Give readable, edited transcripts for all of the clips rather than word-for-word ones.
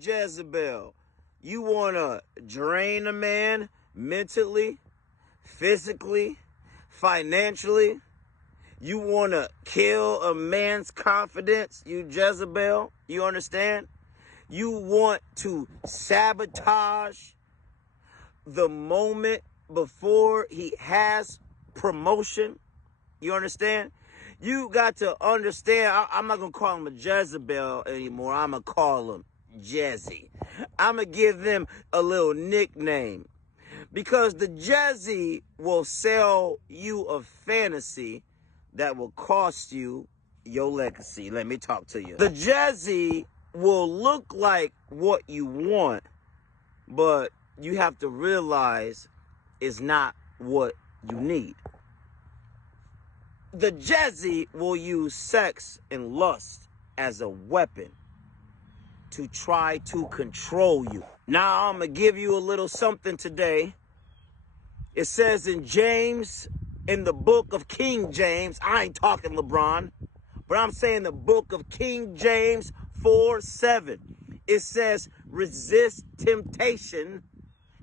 Jezebel. You want to drain a man mentally, physically, financially. You want to kill a man's confidence, you Jezebel. You understand? You want to sabotage the moment before he has promotion. You understand? You got to understand, I'm not going to call him a Jezebel anymore. I'm going to call him Jezzy. I'm going to give them a little nickname. Because the Jezzy will sell you a fantasy that will cost you your legacy. Let me talk to you. The Jezzy will look like what you want, but you have to realize it's not what you need. The Jezzy will use sex and lust as a weapon to try to control you. Now, I'm going to give you a little something today. It says in James, in the book of King James, I ain't talking LeBron, but I'm saying the book of King James 4:7. It says, resist temptation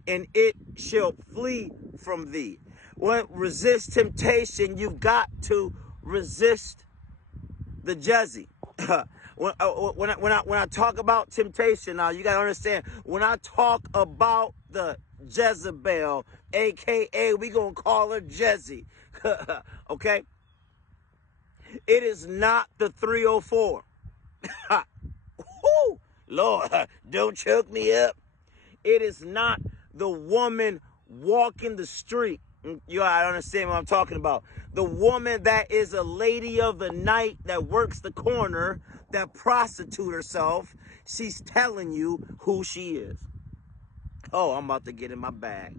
and it shall flee from thee. When resist temptation, you've got to resist the Jezzy. When I talk about temptation, now you got to understand, when I talk about the Jezebel, a.k.a. we going to call her Jezzy, okay? It is not the 304. Woo! Lord, don't choke me up. It is not the woman walking the street. You gotta understand what I'm talking about. The woman that is a lady of the night, that works the corner, that prostitute herself. She's telling you who she is. Oh, I'm about to get in my bag.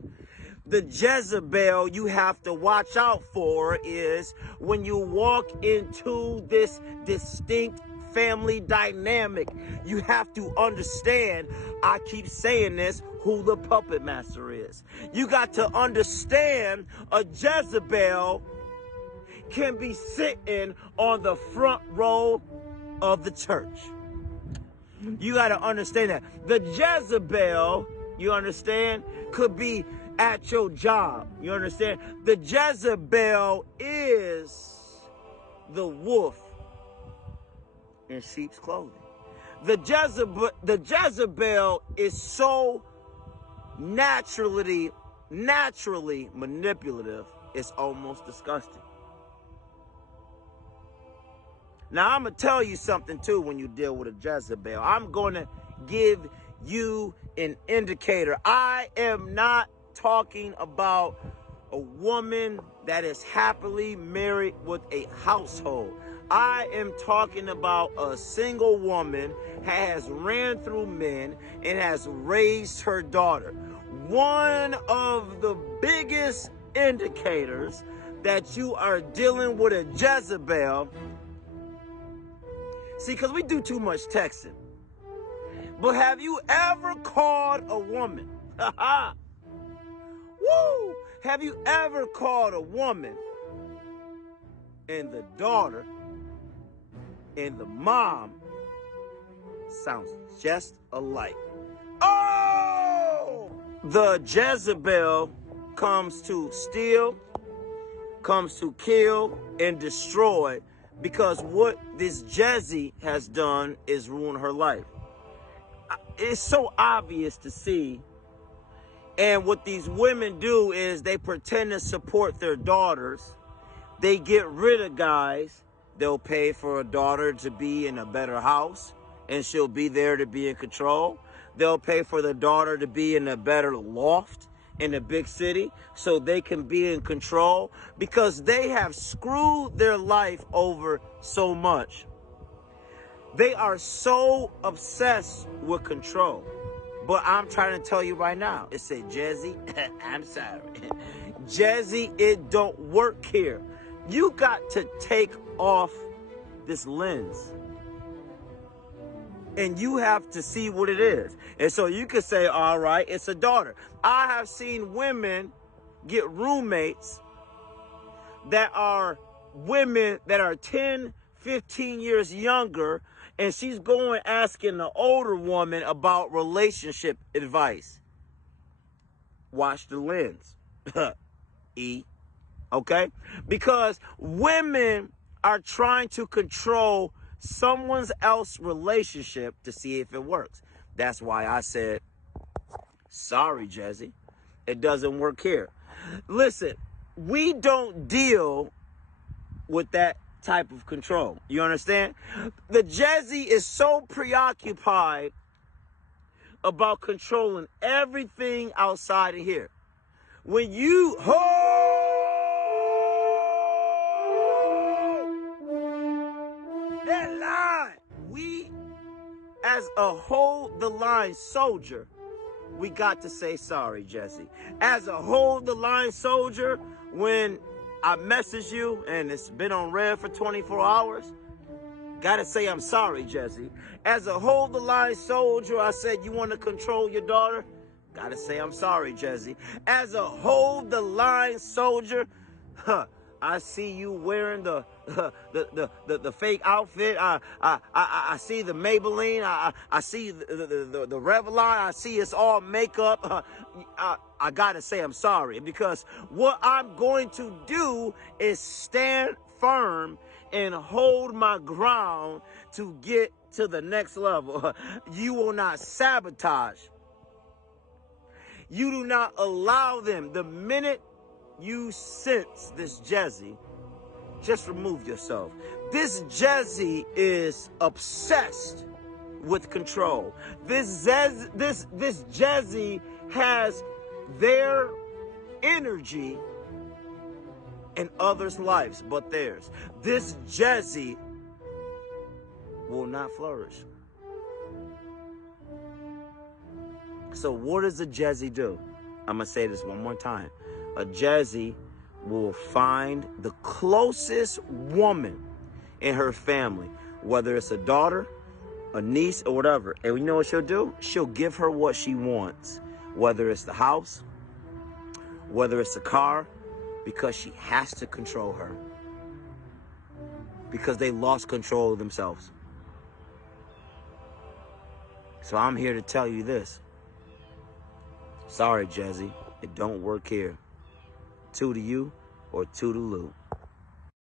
The Jezebel you have to watch out for is when you walk into this distinct family dynamic. You have to understand, I keep saying this, who the puppet master is. You got to understand a Jezebel can be sitting on the front row of the church. You got to understand that. The Jezebel, you understand, could be at your job. You understand? The Jezebel is the wolf in sheep's clothing. The Jezebel is so naturally manipulative, it's almost disgusting. Now, I'm going to tell you something, too, when you deal with a Jezebel. I'm going to give you an indicator. I am not talking about a woman that is happily married with a household. I am talking about a single woman has ran through men and has raised her daughter. One of the biggest indicators that you are dealing with a Jezebel. See, because we do too much texting. But have you ever called a woman? Woo! Have you ever called a woman and the daughter and the mom sounds just alike? Oh! The Jezebel comes to steal, comes to kill, and destroy, because what this Jezzy has done is ruin her life. It's so obvious to see. And what these women do is they pretend to support their daughters. They get rid of guys. They'll pay for a daughter to be in a better house, and she'll be there to be in control. They'll pay for the daughter to be in a better loft in a big city so they can be in control, because they have screwed their life over so much. They are so obsessed with control. But I'm trying to tell you right now, it said Jezzy, I'm sorry. Jezzy, it don't work here. You got to take off this lens. And you have to see what it is. And so you could say, all right, it's a daughter. I have seen women get roommates that are women that are 10, 15 years younger, And she's going asking the older woman about relationship advice. Watch the lens. E. Okay? Because women are trying to control someone else's relationship to see if it works. That's why I said, sorry, Jesse. It doesn't work here. Listen, we don't deal with that type of control. You understand? The Jesse is so preoccupied about controlling everything outside of here. When you hold that line, we as a hold the line soldier, we got to say sorry, Jesse. As a hold the line soldier, when I message you and it's been on red for 24 hours, gotta say I'm sorry, Jesse. As a hold the line soldier, I said you want to control your daughter, gotta say I'm sorry, Jesse. As a hold the line soldier, I see you wearing the fake outfit. I see the Maybelline. I see the Revlon. I see it's all makeup. I gotta say I'm sorry, because what I'm going to do is stand firm and hold my ground to get to the next level. You will not sabotage. You do not allow them. The minute you sense this Jesse, just remove yourself. This Jesse is obsessed with control. This Jesse has their energy in others' lives but theirs. This Jesse will not flourish. So what does a Jesse do? I'm going to say this one more time. A Jesse will find the closest woman in her family, whether it's a daughter, a niece, or whatever. And you know what she'll do? She'll give her what she wants, whether it's the house, whether it's a car, because she has to control her. Because they lost control of themselves. So I'm here to tell you this. Sorry, Jesse, it don't work here. 2 to you or 2 to Lou.